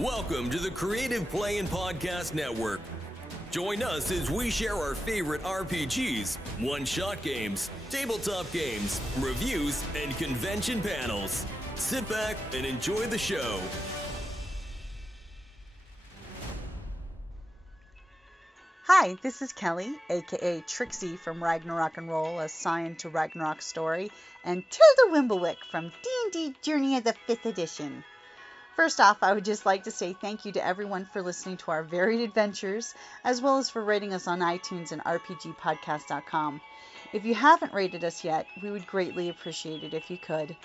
Welcome to the Creative Play and Podcast Network. Join us as we share our favorite RPGs, one-shot games, tabletop games, reviews, and convention panels. Sit back and enjoy the show. Hi, this is Kelly, aka Trixie from Ragnarok and Roll, a Scion to Ragnarok story, and Tilda Wimblewick from D&D Journey of the 5th Edition. First off, I would just like to say thank you to everyone for listening to our varied adventures, as well as for rating us on iTunes and RPGpodcast.com. If you haven't rated us yet, we would greatly appreciate it if you could.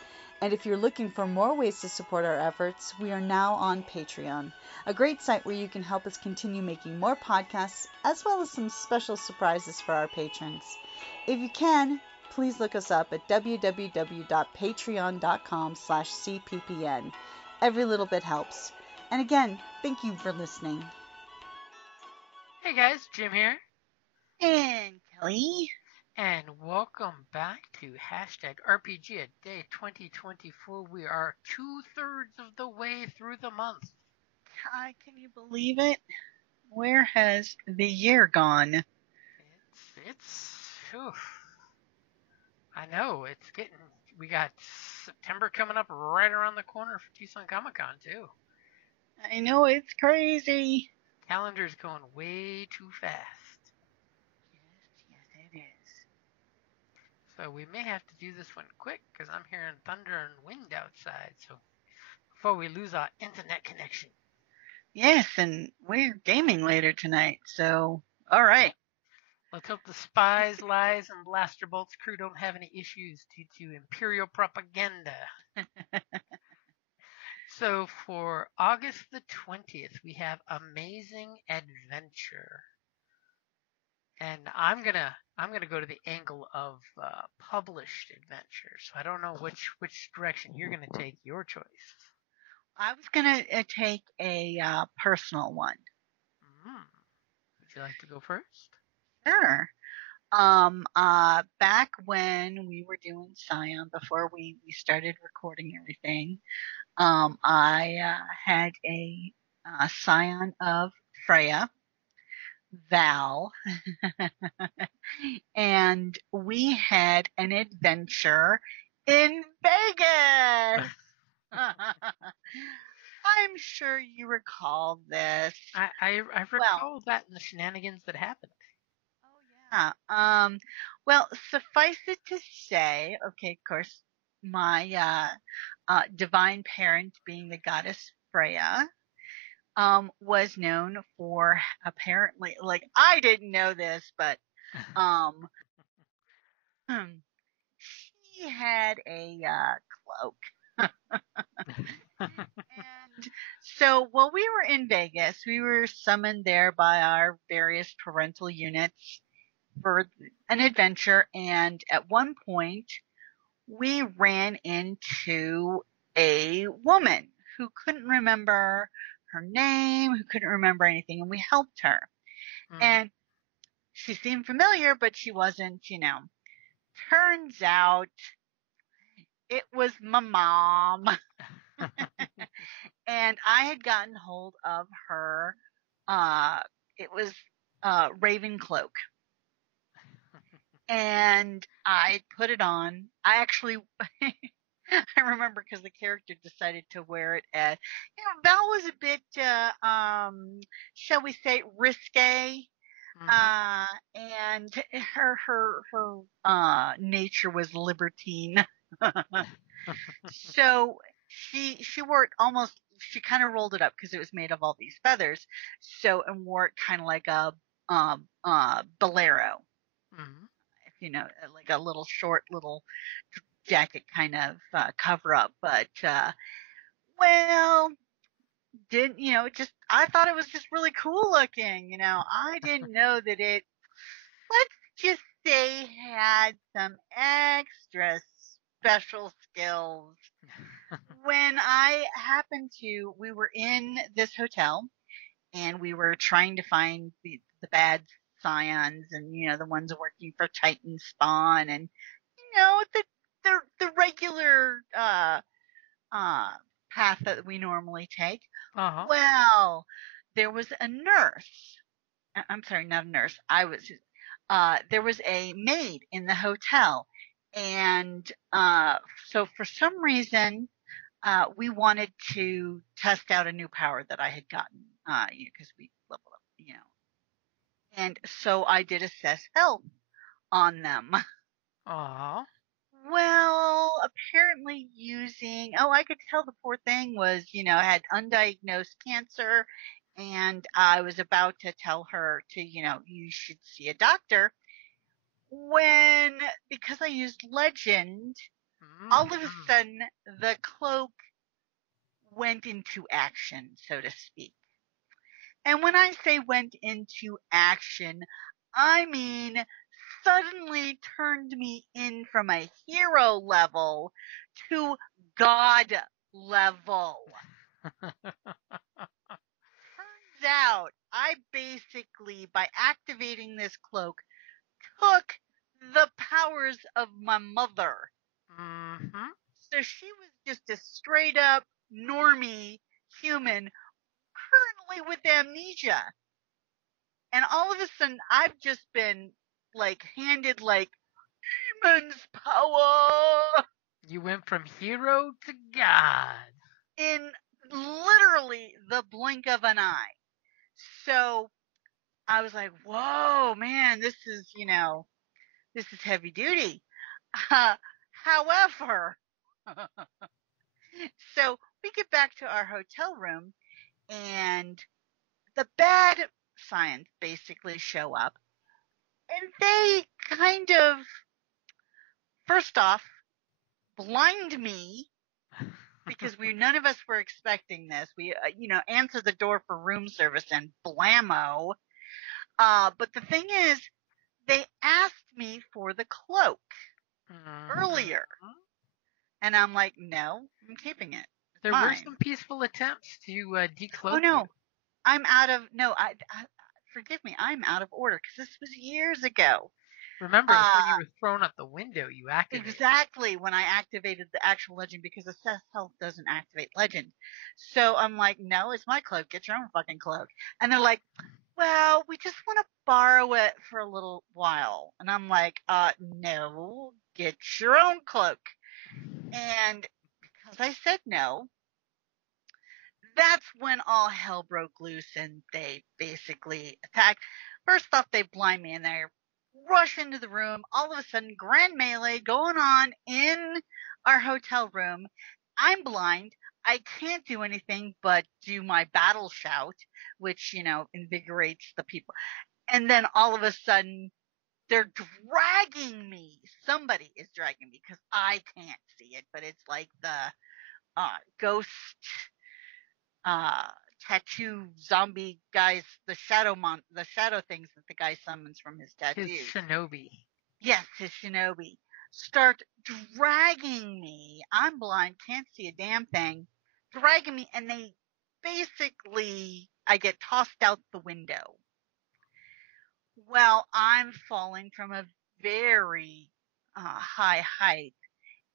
And if you're looking for more ways to support our efforts, we are now on Patreon, a great site where you can help us continue making more podcasts, as well as some special surprises for our patrons. If you can, please look us up at www.patreon.com/cppn. Every little bit helps. And again, thank you for listening. Hey guys, Jim here. And Kelly. And welcome back to #RPGaDAY2024. We are 2/3 of the way through the month. God, can you believe it? Where has the year gone? I know, we got September coming up right around the corner for Tucson Comic-Con too. I know, it's crazy. Calendar's going way too fast. Yes, it is. So we may have to do this one quick because I'm hearing thunder and wind outside. So before we lose our internet connection. Yes, and we're gaming later tonight, so all right. Let's hope the Spies, Lies, and Blaster Bolts crew don't have any issues due to Imperial propaganda. So for August the 20th, we have Amazing Adventure. And I'm gonna go to the angle of published adventure. So I don't know which direction you're gonna take. Your choice. I was gonna take a personal one. Would you like to go first? Sure. Back when we were doing Scion, before we started recording everything, I had a Scion of Freya, Val, and we had an adventure in Vegas. I'm sure you recall this. I recall that and the shenanigans that happened. Oh yeah. Well, suffice it to say, okay, of course, my divine parent, being the goddess Freya, was known for apparently, like, I didn't know this, but she had a cloak. And so while we were in Vegas, we were summoned there by our various parental units for an adventure, and at one point we ran into a woman who couldn't remember her name, who couldn't remember anything, and we helped her. And she seemed familiar, but she wasn't, Turns out it was my mom. And I had gotten hold of her. It was Raven Cloak. And I put it on. I actually, I remember because the character decided to wear it as, Val was a bit, shall we say, risque. And her nature was libertine. So she wore it almost, she kind of rolled it up because it was made of all these feathers. So, and wore it kind of like a bolero. Like a little short little jacket kind of cover up. But, I thought it was just really cool looking. I didn't know that it, let's just say, had some extra special skills. When we were in this hotel and we were trying to find the bad scions and, the ones working for Titan Spawn and, the regular, path that we normally take. Uh-huh. Well, there was a nurse. I'm sorry, not a nurse. There was a maid in the hotel. And so for some reason, we wanted to test out a new power that I had gotten, because we leveled up. And so I did assess health on them. Uh-huh. Well, apparently I could tell the poor thing had undiagnosed cancer, and I was about to tell her to, you should see a doctor. Because I used legend, all of a sudden the cloak went into action, so to speak. And when I say went into action, I mean suddenly turned me in from a hero level to God level. Turns out I basically, by activating this cloak, took the powers of my mother. Mm-hmm. So she was just a straight up normie human currently with amnesia. And all of a sudden, I've just been handed demon's power You went from hero to god. in literally the blink of an eye. So I was like, whoa, man, this is heavy duty. However, so we get back to our hotel room, and the bad signs basically show up, and they kind of, first off, blind me because none of us were expecting this. We, answer the door for room service and blammo. But the thing is, they asked me for the cloak earlier, and I'm like, no, I'm keeping it. It's There mine. were some peaceful attempts to decloak Oh no, you. I'm out of forgive me, I'm out of order because this was years ago. Remember, it was when you were thrown out the window you activated. Exactly, when I activated the actual legend, because assess health doesn't activate legend. So I'm like, no, it's my cloak. Get your own fucking cloak. And they're like, well, we just want to borrow it for a little while. And I'm like, no, get your own cloak. And because I said no, that's when all hell broke loose and they basically attacked. First off, they blind me and they rush into the room. All of a sudden, grand melee going on in our hotel room. I'm blind. I can't do anything but do my battle shout, which, invigorates the people. And then all of a sudden, they're dragging me. Somebody is dragging me because I can't see it, but it's like the ghost tattoo zombie guys, the shadow things that the guy summons from his tattoos. His shinobi. Yes, his shinobi. Start dragging me. I'm blind, can't see a damn thing. Dragging me, and I get tossed out the window. Well, I'm falling from a very high height,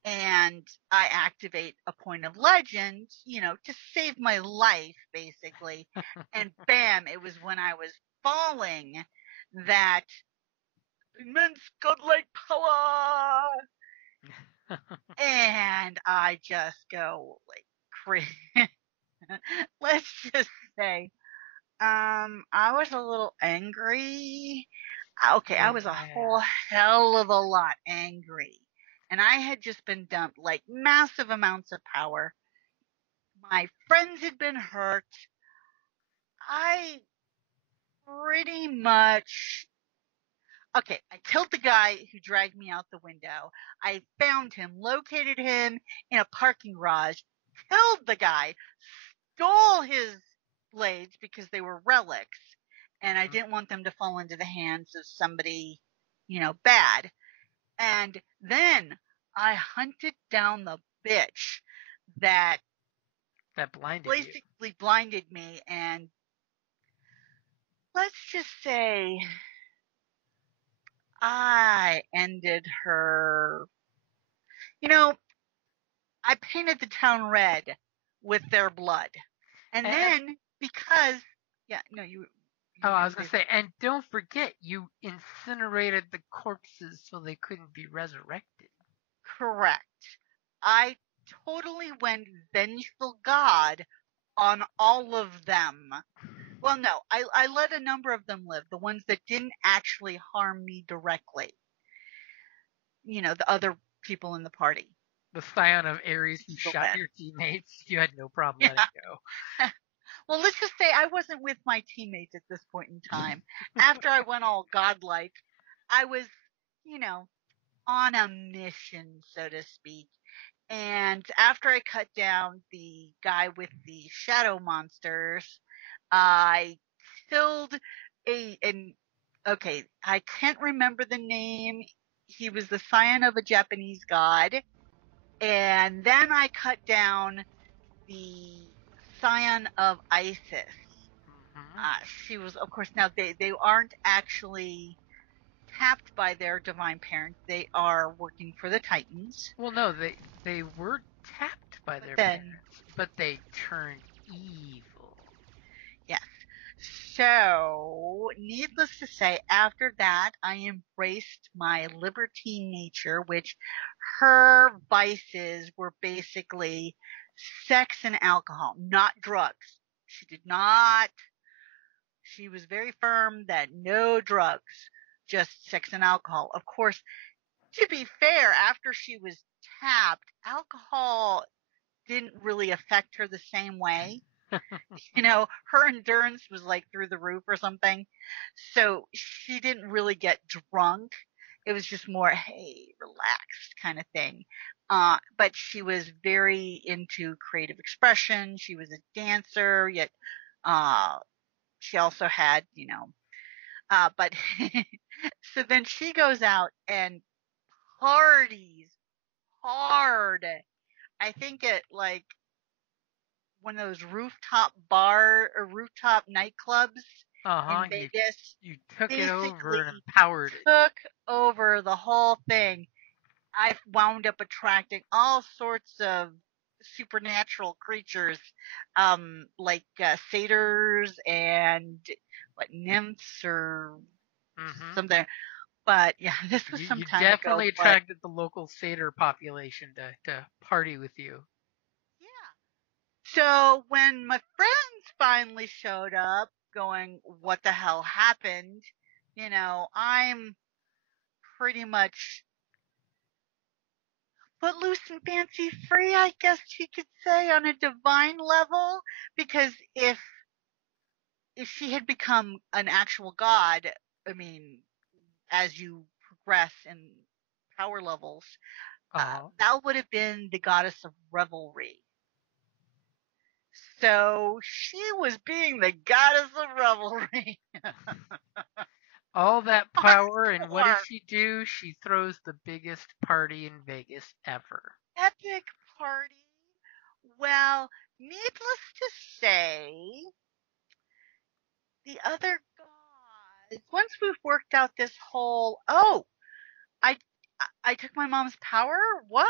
and I activate a point of legend, to save my life, basically. And bam, it was when I was falling that immense godlike power, and I just go crazy. Let's just say, I was a little angry. Okay, I was a whole hell of a lot angry. And I had just been dumped massive amounts of power. My friends had been hurt. I pretty much, I killed the guy who dragged me out the window. I found him, located him in a parking garage, killed the guy, stole his blades because they were relics, and I didn't want them to fall into the hands of somebody, bad. And then I hunted down the bitch that basically blinded me, and let's just say I ended her. I painted the town red with their blood. And then because, yeah, no, you I was going to say, and don't forget, you incinerated the corpses so they couldn't be resurrected. Correct. I totally went vengeful God on all of them. Well, no, I let a number of them live, the ones that didn't actually harm me directly. You know, the other people in the party. The scion of Ares who shot your teammates, you had no problem letting go. Well, let's just say I wasn't with my teammates at this point in time. After I went all godlike, I was, you know, on a mission, so to speak. And after I cut down the guy with the shadow monsters, I killed okay, I can't remember the name. He was the scion of a Japanese god. And then I cut down the scion of Isis. She was, of course, now they aren't actually tapped by their divine parents. They are working for the Titans. Well, no, they were tapped by their parents, but they turned evil. Yes. So, needless to say, after that, I embraced my libertine nature, which her vices were basically sex and alcohol, not drugs. She was very firm that no drugs, just sex and alcohol. Of course, to be fair, after she was tapped, alcohol didn't really affect her the same way. You know, her endurance was like through the roof or something. So she didn't really get drunk. It was just more, hey, relaxed kind of thing. But she was very into creative expression. She was a dancer, yet she also had, you know, but so then she goes out and parties hard. I think at like one of those rooftop nightclubs in Vegas. You took it over and empowered it. Took over the whole thing. I wound up attracting all sorts of supernatural creatures, like satyrs and nymphs or something. But yeah, this was some time ago. You definitely attracted the local satyr population to party with you. So when my friends finally showed up going, what the hell happened? You know, I'm pretty much footloose and fancy free, I guess you could say, on a divine level, because if she had become an actual god, I mean, as you progress in power levels, that would have been the goddess of revelry. So she was being the goddess of revelry. All that power, and what does she do? She throws the biggest party in Vegas ever. Epic party. Well, needless to say, the other gods, once we've worked out this whole, I took my mom's power? What?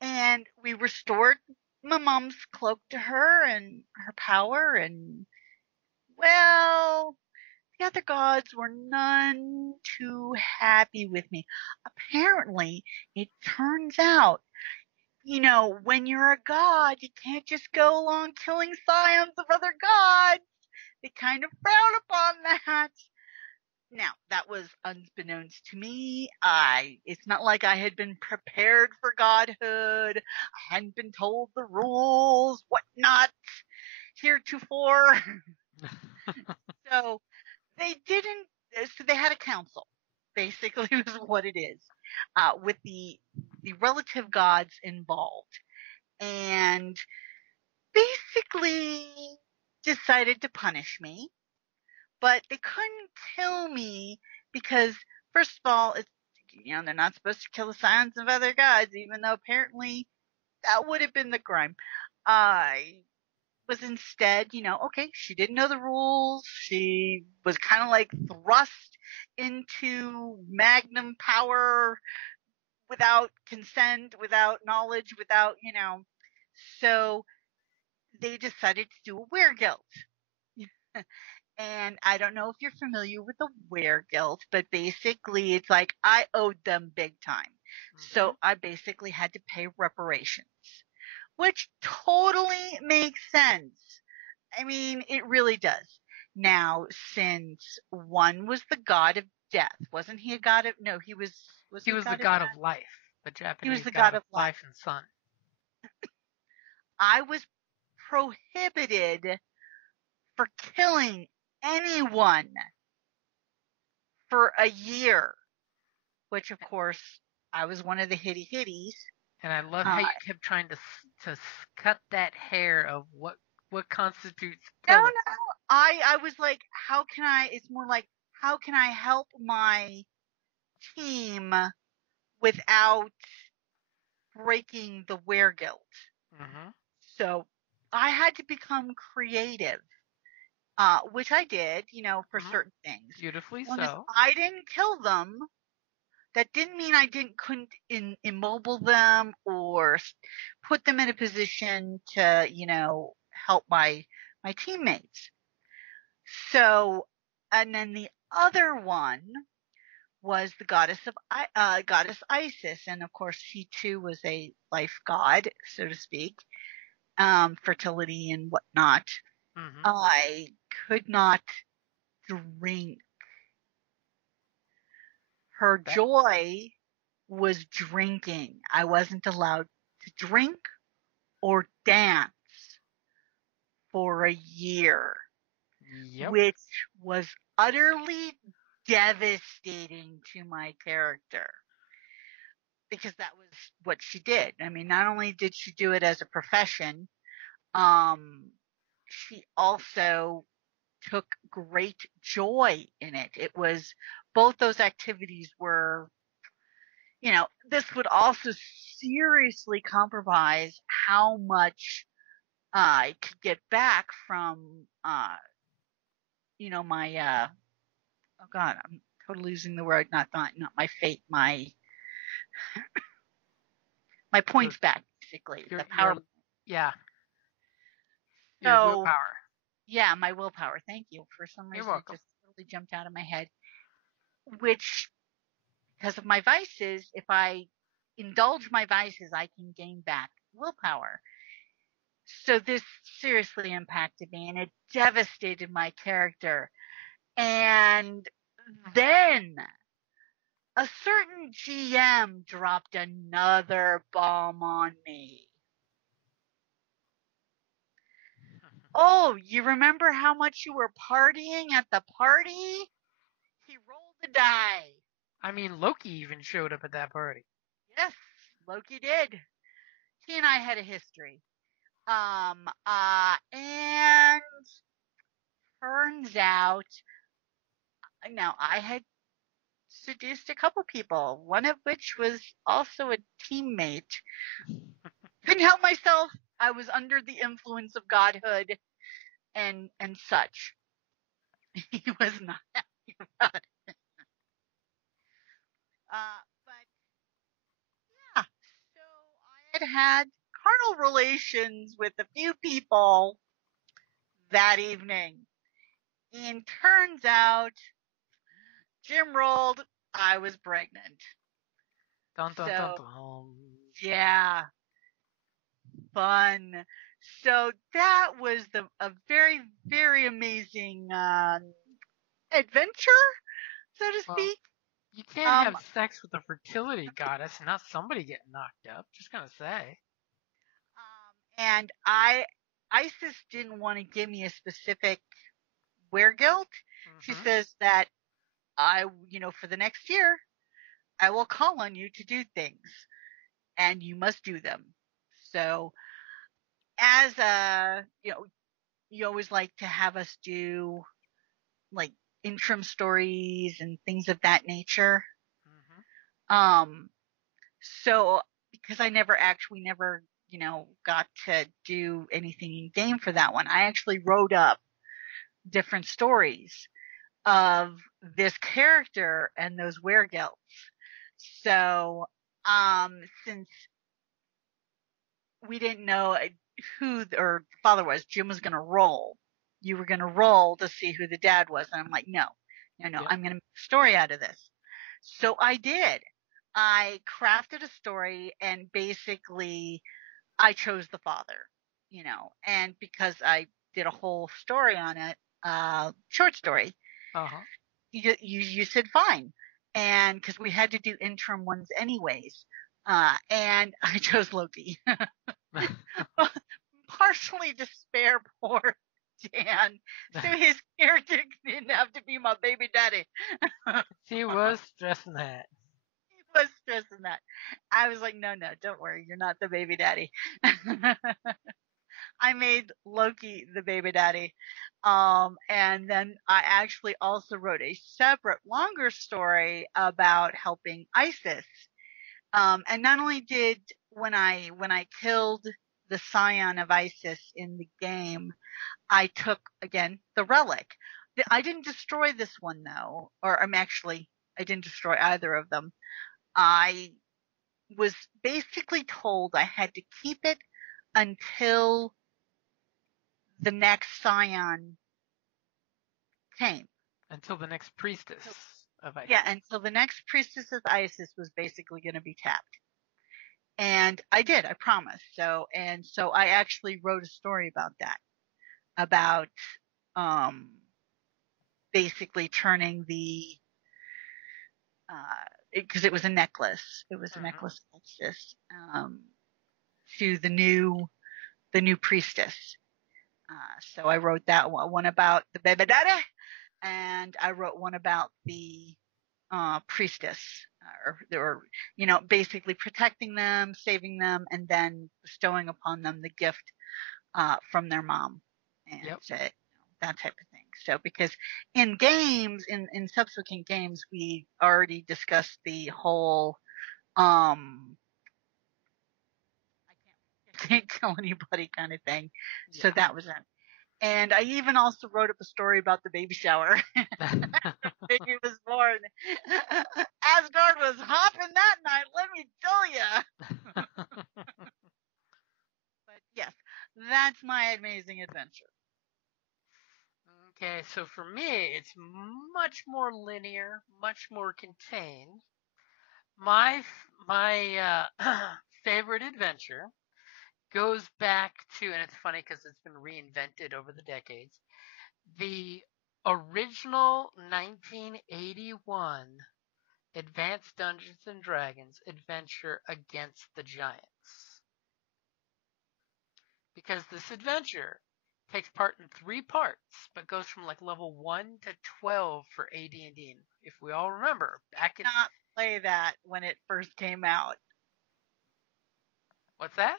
And we restored my mom's cloak to her and her power, and well, the other gods were none too happy with me. Apparently, it turns out, you know, when you're a god, you can't just go along killing scions of other gods. They kind of frown upon that. Now, that was unbeknownst to me. It's not like I had been prepared for godhood. I hadn't been told the rules, whatnot, heretofore. So they had a council, basically is what it is, with the relative gods involved. And basically decided to punish me. But they couldn't kill me because, first of all, it's, you know, they're not supposed to kill the scions of other gods, even though apparently that would have been the crime. I was instead, you know, okay, she didn't know the rules. She was kind of like thrust into magnum power without consent, without knowledge, without, you know. So they decided to do a weregilt. And I don't know if you're familiar with the weregilt, but basically it's like I owed them big time. So I basically had to pay reparations, which totally makes sense. I mean, it really does. Now, since one was the god of death, wasn't he a god of, no, was He he a was the god of god death? of life, the He was Japanese the god god of of life. life and sun. I was prohibited for killing anyone for a year, which of course I was one of the hitty hitties. And I love how you kept trying to cut that hair of what constitutes No, killing. no. I was like, how can I, it's more like, how can I help my team without breaking the weregilt? So I had to become creative, which I did, for certain things. Beautifully Long as so. I didn't kill them, that didn't mean I couldn't immobile them or put them in a position to, help my teammates. So, and then the other one was the goddess Isis, and of course she too was a life god, so to speak, fertility and whatnot. I could not drink. Her joy was drinking. I wasn't allowed to drink or dance for a year, which was utterly devastating to my character because that was what she did. I mean, not only did she do it as a profession, she also took great joy in it. It was both those activities were, this would also seriously compromise how much I could get back from, my, oh God, I'm totally losing the word, not my fate, my points back, basically. The power. Yeah. Your So, willpower. yeah, my willpower. Thank you. For some reason, it just totally jumped out of my head. Which, because of my vices, if I indulge my vices, I can gain back willpower. So this seriously impacted me and it devastated my character. And then a certain GM dropped another bomb on me. Oh, you remember how much you were partying at the party? He rolled the die. I mean, Loki even showed up at that party. Yes, Loki did. He and I had a history. And turns out, now I had seduced a couple people, one of which was also a teammate. Couldn't help myself. I was under the influence of godhood and such. He was not happy about it. But yeah, so I had carnal relations with a few people that evening. And turns out, Jim rolled, I was pregnant. Dun, dun, dun, dun. Yeah, fun. So that was a very, very amazing adventure, so to speak. You can't have sex with a fertility goddess and not somebody getting knocked up. Just gonna say. And Isis didn't want to give me a specific weregilt. She says that for the next year, I will call on you to do things, and you must do them. So, as you always like to have us do like interim stories and things of that nature. So because I never got to do anything in game for that one, I actually wrote up different stories of this character and those weregilts. So, since we didn't know who or father was. Jim was going to roll. You were going to roll to see who the dad was. And I'm like, no, Yep. I'm going to make a story out of this. So I did. I crafted a story and basically I chose the father, and because I did a whole story on it, short story, Uh-huh. you said fine. And because we had to do interim ones anyways. And I chose Loki. Partially to spare poor Dan, so his character didn't have to be my baby daddy. He was stressing that. He was stressing that. I was like, no, don't worry, you're not the baby daddy. I made Loki the baby daddy. And then I actually also wrote a separate, longer story about helping ISIS. And not only did when I killed the scion of ISIS in the game, I took again the relic. I didn't destroy this one though, or I didn't destroy either of them. I was basically told I had to keep it until the next scion came. Until the next priestess of ISIS. Yeah, until the next priestess of Isis was basically going to be tapped. And I did, I promised. So I actually wrote a story about that. About basically turning the because it was a necklace. It was a necklace of Isis, to the new priestess. So I wrote that one about the baby daddy, and I wrote one about the priestess, or basically protecting them, saving them, and then bestowing upon them the gift from their mom, and that type of thing. So because in games, in subsequent games, we already discussed the whole I can't kill anybody kind of thing. So that was it. And I even also wrote up a story about the baby shower. Baby was born. Asgard was hopping that night, let me tell you. But yes, that's my amazing adventure. Okay, so for me, it's much more linear, much more contained. My favorite adventure goes back to, and it's funny because it's been reinvented over the decades, the original 1981 Advanced Dungeons and Dragons adventure Against the Giants. Because this adventure takes part in 3 parts, but goes from like level 1 to 12 for AD&D. If we all remember, back in... Not play that when it first came out. What's that?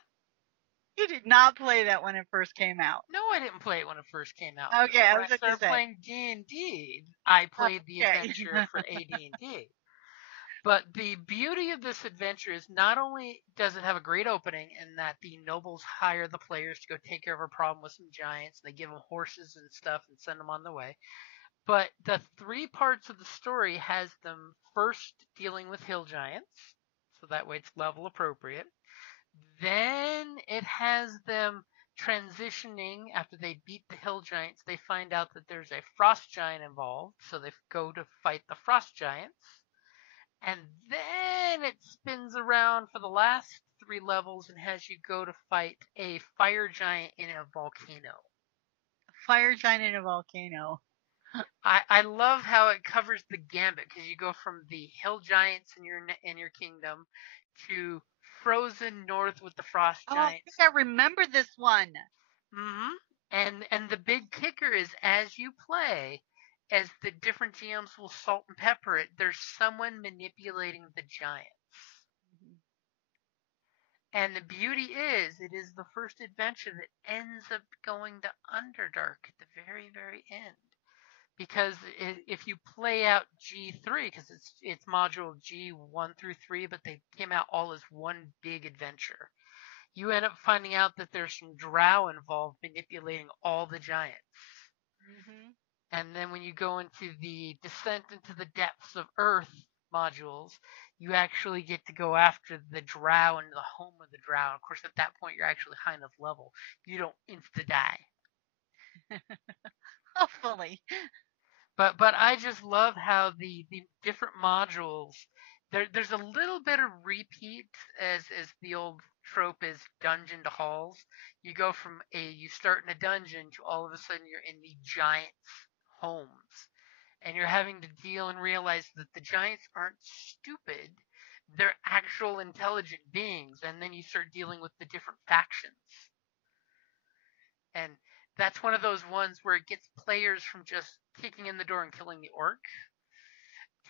You did not play that when it first came out. No, I didn't play it when it first came out. Okay, I when was I started playing D&D, I played the adventure for AD&D. But the beauty of this adventure is not only does it have a great opening in that the nobles hire the players to go take care of a problem with some giants, and they give them horses and stuff and send them on the way, but the 3 parts of the story has them first dealing with hill giants, so that way it's level appropriate. Then it has them transitioning after they beat the hill giants. They find out that there's a frost giant involved, so they go to fight the frost giants. And then it spins around for the last 3 levels and has you go to fight a fire giant in a volcano. Fire giant in a volcano. I love how it covers the gambit, because you go from the hill giants in your kingdom to frozen north with the frost giants. I think I remember this one. And the big kicker is, as you play, as the different GMs will salt and pepper it, there's someone manipulating the giants. And the beauty is, it is the first adventure that ends up going to Underdark at the very, very end. Because if you play out G3, because it's module G1 through 3, but they came out all as one big adventure, you end up finding out that there's some drow involved manipulating all the giants. And then when you go into the Descent into the Depths of Earth modules, you actually get to go after the drow and the home of the drow. Of course, at that point, you're actually high enough level. You don't insta-die. Hopefully. But I just love how the different modules, there's a little bit of repeat as the old trope is dungeon to halls. You start in a dungeon to all of a sudden you're in the giants' homes. And you're having to deal and realize that the giants aren't stupid. They're actual intelligent beings, and then you start dealing with the different factions. And that's one of those ones where it gets players from just kicking in the door and killing the orc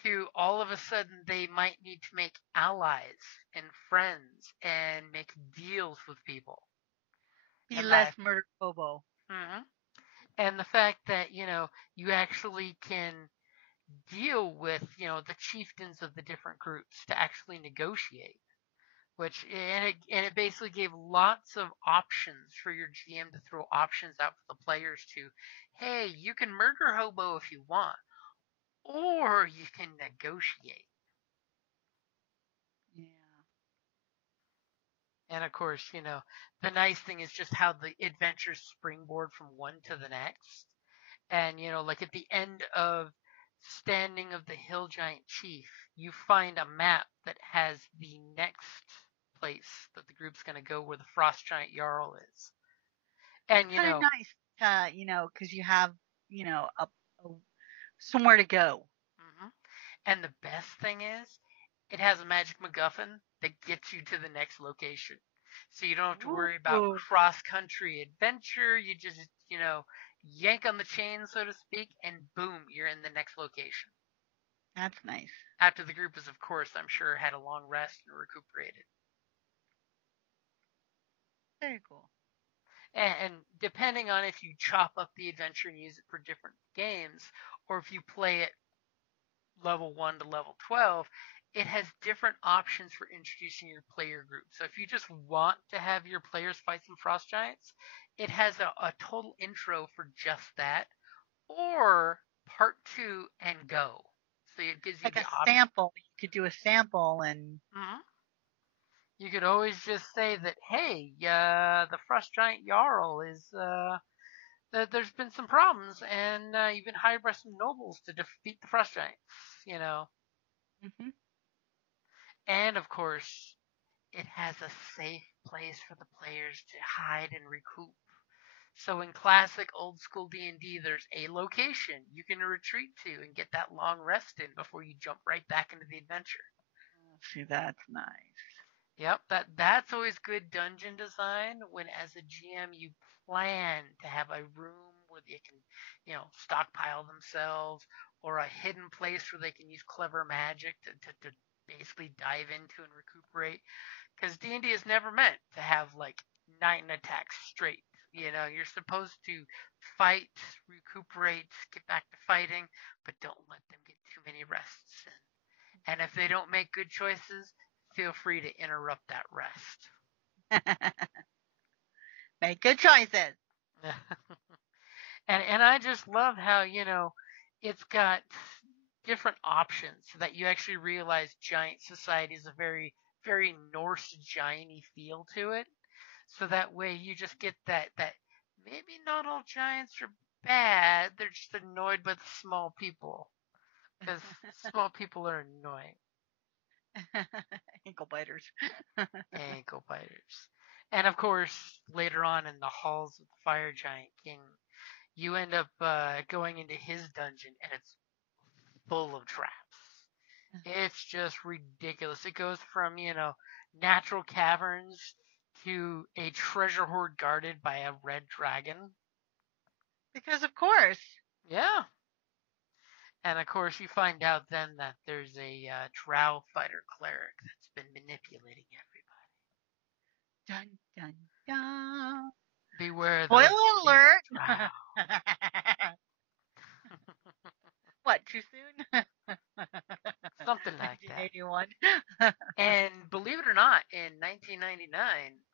to all of a sudden they might need to make allies and friends and make deals with people. Be And less murder hobo. Mm-hmm. And the fact that, you actually can deal with, the chieftains of the different groups to actually negotiate. And it basically gave lots of options for your GM to throw options out for the players to, hey, you can murder hobo if you want, or you can negotiate. Yeah. And of course, the nice thing is just how the adventures springboard from one to the next. And, like at the end of Standing of the Hill Giant Chief, you find a map that has the next place that the group's going to go where the Frost Giant Jarl is. And, kind of nice, because you have, a somewhere to go. Mm-hmm. And the best thing is, it has a magic MacGuffin that gets you to the next location. So you don't have to worry about cross-country adventure. You just, yank on the chain, so to speak, and boom, you're in the next location. That's nice. After the group is, of course, I'm sure, had a long rest and recuperated. Very cool. And depending on if you chop up the adventure and use it for different games, or if you play it level 1 to level 12, it has different options for introducing your player group. So if you just want to have your players fight some frost giants, it has a total intro for just that, or part 2 and go. So it gives you like the a option. sample. You could do a sample and. Mm-hmm. You could always just say that, hey, the frost giant Jarl is that there's been some problems, and you've been hired by some nobles to defeat the frost giants. Mm-hmm. And of course, it has a safe place for the players to hide and recoup. So in classic old school D&D, there's a location you can retreat to and get that long rest in before you jump right back into the adventure. See, that's nice. Yep, that's always good dungeon design when as a GM you plan to have a room where they can, stockpile themselves, or a hidden place where they can use clever magic to basically dive into and recuperate. Because D&D is never meant to have like 9 attacks straight. You're supposed to fight, recuperate, get back to fighting, but don't let them get too many rests in. And if they don't make good choices, feel free to interrupt that rest. Make good choices. and I just love how, it's got different options so that you actually realize giant society is a very, very Norse giant-y feel to it. So that way you just get that maybe not all giants are bad, they're just annoyed by the small people. Because small people are annoying. Ankle biters. Ankle biters. And of course, later on in the halls of the Fire Giant King, you end up going into his dungeon, and it's full of traps. It's just ridiculous. It goes from, natural caverns to a treasure hoard guarded by a red dragon. Because of course. Yeah. And of course, you find out then that there's a drow fighter cleric that's been manipulating everybody. Dun dun dun. Beware Spoiler the alert. drow. What, too soon? Something like that. 1981. And believe it or not, in 1999,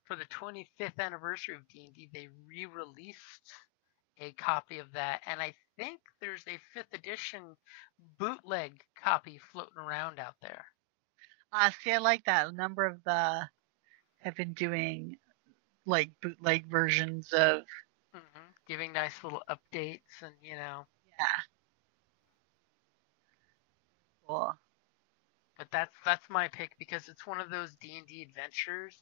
for the 25th anniversary of D&D, they re-released a copy of that, and I think there's a 5th edition bootleg copy floating around out there. See, I like that. A number of the have been doing like bootleg versions of giving nice little updates, and yeah, cool. But that's my pick because it's one of those D&D adventures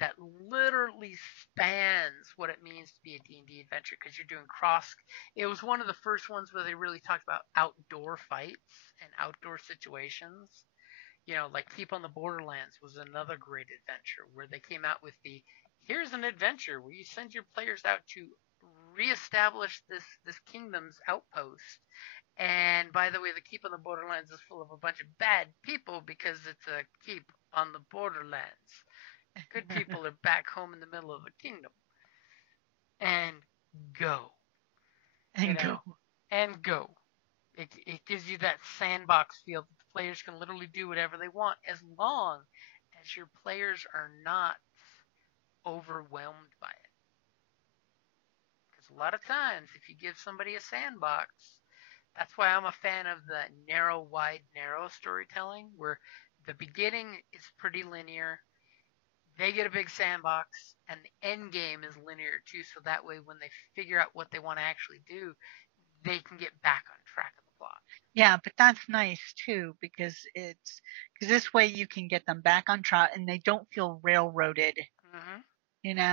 that literally spans what it means to be a D&D adventure, because you're doing cross. It was one of the first ones where they really talked about outdoor fights and outdoor situations. Like Keep on the Borderlands was another great adventure where they came out with here's an adventure where you send your players out to reestablish this kingdom's outpost. And by the way, the Keep on the Borderlands is full of a bunch of bad people because it's a keep on the borderlands. Good people are back home in the middle of a kingdom. And go. And go. And go. It gives you that sandbox feel that the players can literally do whatever they want as long as your players are not overwhelmed by it. Because a lot of times, if you give somebody a sandbox, that's why I'm a fan of the narrow, wide, narrow storytelling, where the beginning is pretty linear. They get a big sandbox, and the end game is linear too, so that way when they figure out what they want to actually do, they can get back on track of the plot. Yeah, but that's nice too, because this way you can get them back on track and they don't feel railroaded. And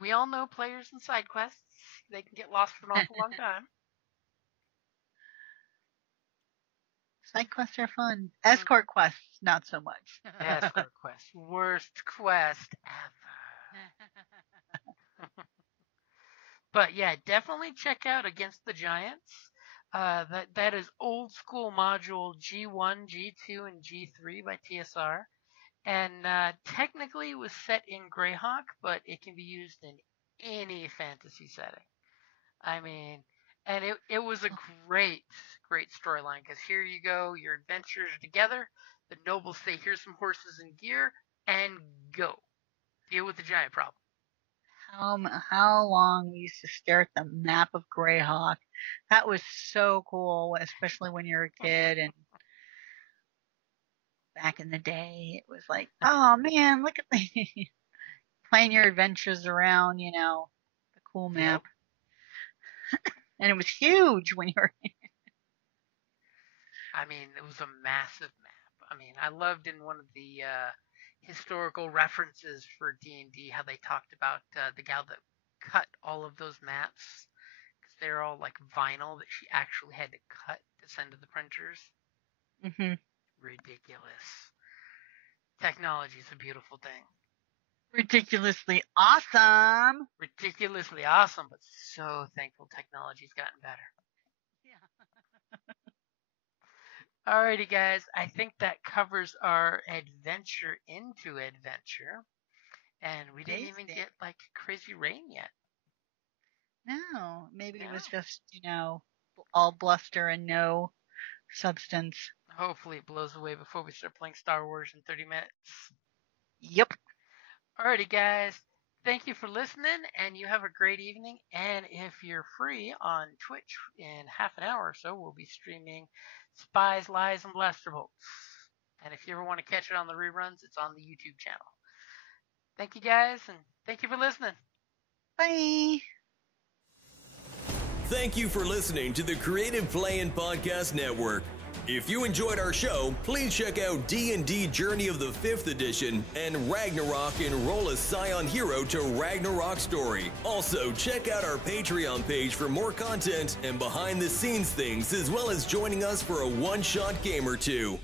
we all know players in side quests, they can get lost for an awful long time. Side quests are fun. Escort quests, not so much. Escort quests, worst quest ever. But yeah, definitely check out Against the Giants. That is old school module G1, G2, and G3 by TSR. And technically it was set in Greyhawk, but it can be used in any fantasy setting. I mean, and it was a great storyline, because here you go, your adventures are together, the nobles say, here's some horses and gear, and go. Deal with the giant problem. How long we used to stare at the map of Greyhawk. That was so cool, especially when you're a kid, and back in the day, it was like, oh man, look at me. Playing your adventures around, the cool map. Yep. And it was huge when you were I mean, it was a massive map. I mean, I loved in one of the historical references for D&D how they talked about the gal that cut all of those maps, because they're all like vinyl that she actually had to cut to send to the printers. Ridiculous. Technology is a beautiful thing. Ridiculously awesome. Ridiculously awesome, but so thankful technology's gotten better. Yeah. Alrighty, guys. I think that covers our adventure into adventure. And we didn't even get like crazy rain yet. No, maybe it was just, all bluster and no substance. Hopefully it blows away before we start playing Star Wars in 30 minutes. Yep. Alrighty, guys. Thank you for listening, and you have a great evening. And if you're free on Twitch in half an hour or so, we'll be streaming Spies, Lies, and Blaster Bolts. And if you ever want to catch it on the reruns, it's on the YouTube channel. Thank you, guys, and thank you for listening. Bye. Thank you for listening to the Creative Play-In Podcast Network. If you enjoyed our show, please check out D&D Journey of the 5th Edition and Ragnarok Enroll a Scion Hero to Ragnarok Story. Also, check out our Patreon page for more content and behind-the-scenes things, as well as joining us for a one-shot game or two.